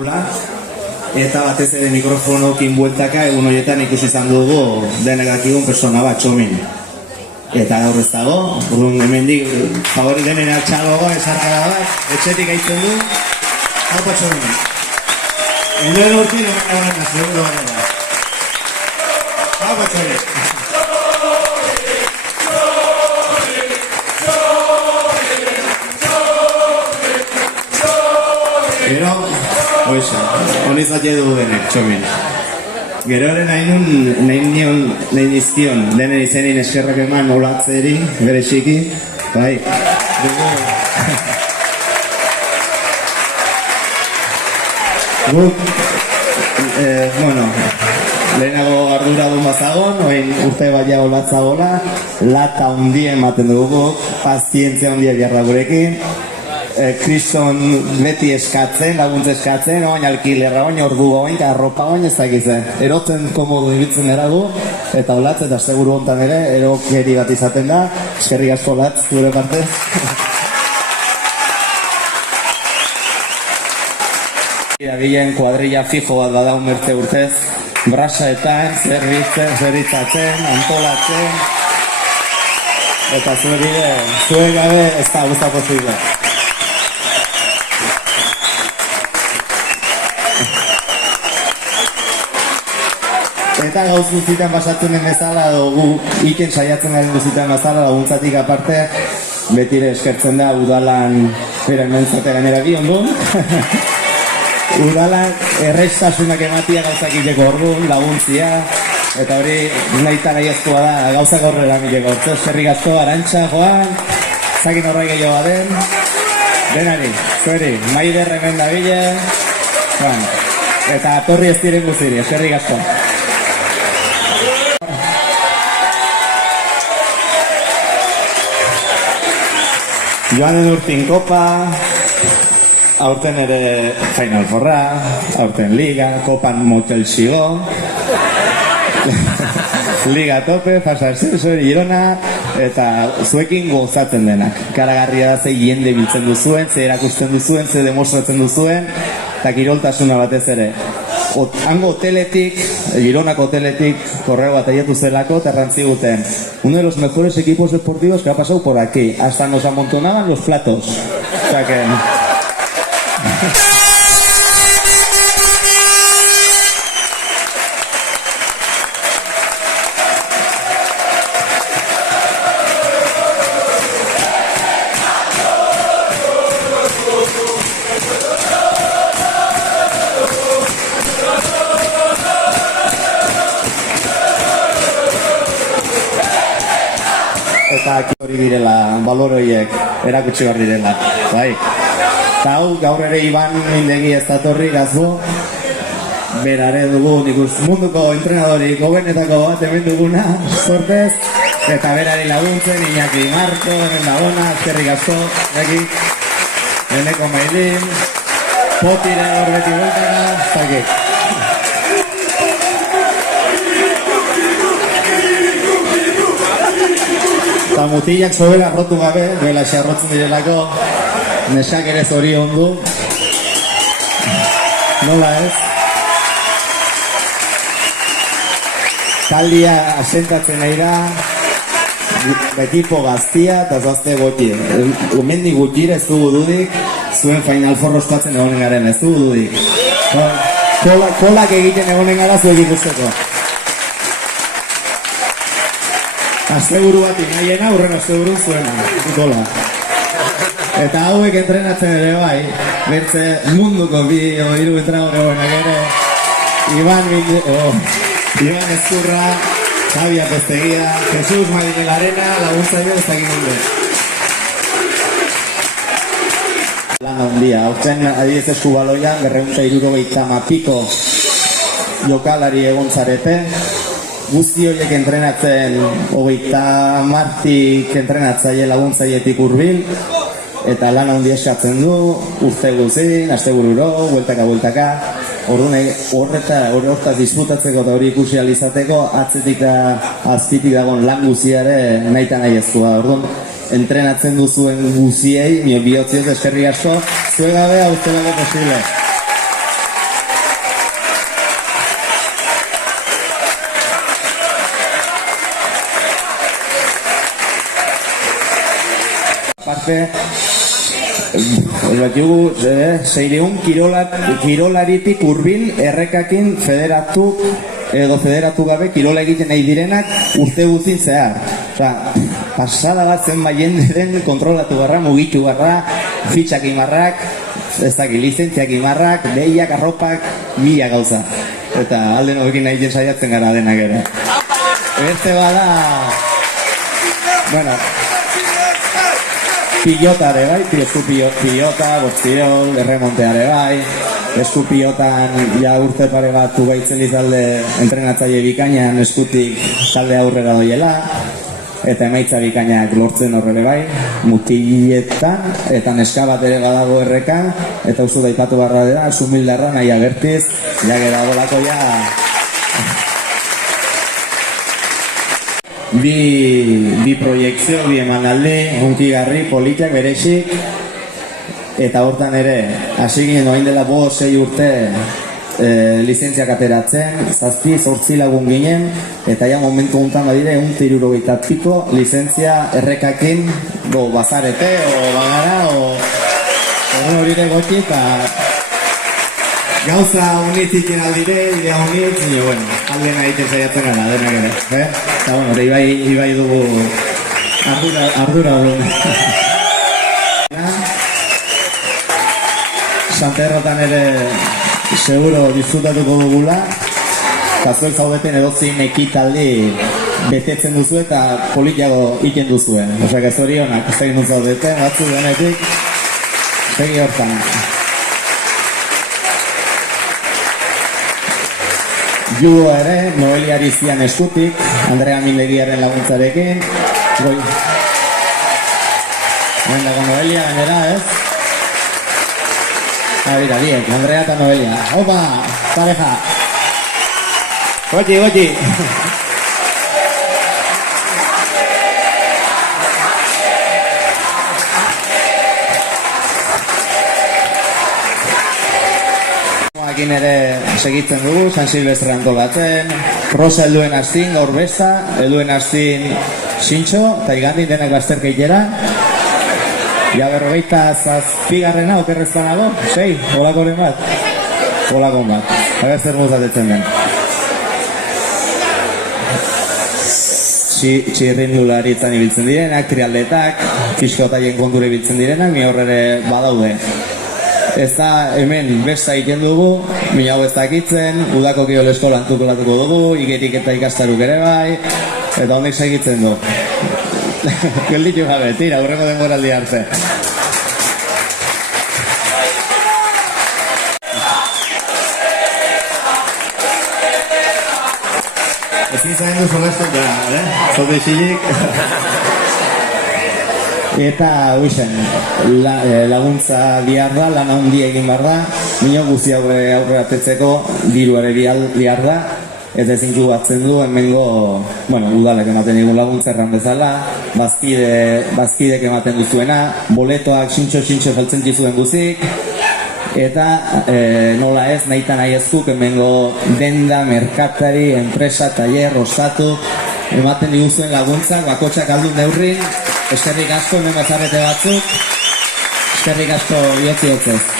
Eta batez ere mikrofonokin bueltaka egun horietan ikusi izan dugu denek dakigun persona bat, Txomin. Eta gaur ez dago, orduan hemendik favori denen altxagoa esarkada bat, etxetik aitzen du, haupa Txomin. Enduen urtin hemen gaurena, seguro gara. Haupa Txomin. Gero, honi zate du denek, Txomin. Gero ere nahi nizkion, denen izenin eskerrak eman olatzeri, bere txiki, bai. Guk, lehenago ardura duen bazagon, oin urte baina olatzagola, lata hundien ematen dugu, pazientzia hundia biarra gurekin, kriston beti eskatzen, laguntza eskatzen, oin alkilerra, oin ordu, oin arropa, oin ez dakitzen. Erotzen komodu ibitzen eragu, eta olatz, eta seguru hontan ere, erokeri bat izaten da. Eskerrik asko olatz, gure partez. Bilen kuadrilla fijo bat bada urtez, brasaetan, zerbitzatzen, antolatzen, eta zuen gabe ez da guzta posible. Eta gauz guztietan pasatzen den bezala, gu iken saiatzen garen guztietan bezala, laguntzatik aparte, betire eskertzen da udalan, bera mentzate gainera biondun. Udalan errestasunak ematia gauzak iteko orduan, laguntzia, eta hori nahita nahiazkoa da, gauzak horrela miteko. Eskerrik asko, Arantxa, Joan, zakin horrai gehiago baden, denari, zueri, Maider hemen da bile, eta torri ez diren guztiri, eskerrik asko. Joanen urtin kopa, aurten ere Final Fourra, aurten Liga, kopan motel xigo, Liga tope, fasa zuri Girona, eta zuekin gozatzen denak. Karagarria da ze jende biltzen duzuen, ze erakusten duzuen, ze demostratzen duzuen, eta kiroltasuna batez ere. Hango hoteletik, Gironako hoteletik, korreo bat aiatu zelako, terrantzi guten. Uno de los mejores equipos deportivos que ha pasado por aquí. Hasta nos amontonaban los platos. O sea que... Eta hori direla, baloroiek erakutsi behar direla, bai. Eta hau, gaur ere Iban Mindegi ez datorri gazbo, berare dugu munduko entrenadori gobenetako bat hemen duguna, sortez, eta berari laguntzen, Iñaki Marko, hemen dagona, eskerrik asko, eki, Eneko Mailin, potire hor beti bueltara, zakik. Eta mutilak sobera rotu gabe, bela xarrotzen direlako, nesak ere zori ondu. Nola ez? Taldia asentatzen nahi da, betipo gaztia eta zazte goti. Umendik gutxire ez dugu dudik, zuen Final Four ospatzen egonen garen, ez dugu dudik. Kolak egiten egonen gara zuek ikusteko. Asteburu bat inaiena, urren asteburu zuena, gola. Eta hauek entrenatzen ere bai, bertze munduko bi hiru entrenadoreak ere, Iban Ezkurra, Xabi Apestegia, Jesus Madikelarena, laguntzaile ezagin hunde. Lan handia, hortzen adibidez Eskubaloian, 270 piko jokalari egon zarete, guzti horiek entrenatzen, 30 martik entrenatzaile laguntzailetik hurbil, eta lan handia eskatzen du, urte guzin, astebururo, bueltaka, horretaz disfrutatzeko eta hori ikusi alizateko, atzetik da azpitik dagoen lan guziare nahi eta nahi ezkoa. Orduan, entrenatzen duzuen guziei, bihotziez eskerrik asko, zuegabe hau zelako posible. beste, batiugu, 600 kirolaritik hurbil errekakin federatu edo federatu gabe kirola egiten nahi direnak urte guztin zehar. Pasada bat zen jende den kontrolatu barra, mugitu barra, fitxak imarrak, ez dakit, lizentziak imarrak, behiak, arropak, mila gauza. Eta alde nobekin nahi saiatzen gara denak ere. Beste bada, bueno, pilotare bai, esku pilota, bortzirol, erremonteare bai, esku pilotan ja urte pare bat ugaitzen izalde entrenatzaile bikainan eskutik talde aurrera doiela, eta emaitza bikainak lortzen horrele bai, mutiletan, eta neska bat ere badago errekan, eta uste daipatu barra dira, sumildarra nahi agertiz, jagera dolako ja... Bi proiektzio, bi emanaldi, hunkigarri, politak, berexik, eta hortan ere, hasi ginen orain dela 5-6 urte lizentziak ateratzen, 7-8 lagun ginen, eta ja momentu guntan badire 170 piko lizentzia errekakin, bazarete, o bagara, o horire goti, eta gauza unitik aldire, idea unit, nire, bueno, alde nahi saiatzen gara, denak ere, eta bueno, ibai dugu ardura dugu. Santerrotan ere seguro disfrutatuko dugula, eta zuek zaudeten edozin ekitaldi betetzen duzu eta politiago iken duzuen. Osak ez hori honak, ez egin dut zaudeten, batzu denetik, segi hortan. Judo ere, Noelia Arizian eskutik, Andrea Mindegiaren laguntzarekin. Hemen dago Noelia, gainera, ez? Bira, bien, Andrea eta Noelia. Opa, pareja. Goti. Ekin ere segitzen dugu, San Silvestre antolatzen, Rosa helduen hastin, gaur besta, helduen hastin Sintxo, eta igandin denak bazterkeitera. Ja 47. okerreztan nago, 6, olakoren bat. Olakon bat, haber zer muzatetzen den. Txirrindularitzan ibiltzen direnak, trialdetak, fiskotaien konture ibiltzen direnak, ni horre badaude. Ez da hemen besta egiten dugu, mina hau ez dakitzen, udako kiol eskola antukolatuko dugu, igerik eta ikastaruk ere bai, eta honek segitzen du. Gelditu gabe, tira, hurrengo denboraldi arte. Ezin zain du solazten gara, zote isilik. Eta huixen, laguntza bihar da, lan handia egin behar da, minio guzti aurrera tetzeko diruare bihar da, eta ezinku batzen du, hemengo, udalek ematen digun laguntza erran bezala, bazkidek ematen duzuena, boletoak xintxo jaltzen dizuen guzik, eta nola ez, nahi eta nahi ezkuk, hemengo denda, merkatari, enpresa, taller, ostatu, ematen diguzuen laguntzak, bakotxak aldun neurrin, eskerrik asko, hemen bazarrete batzuk, eskerrik asko bihotzi hotzez.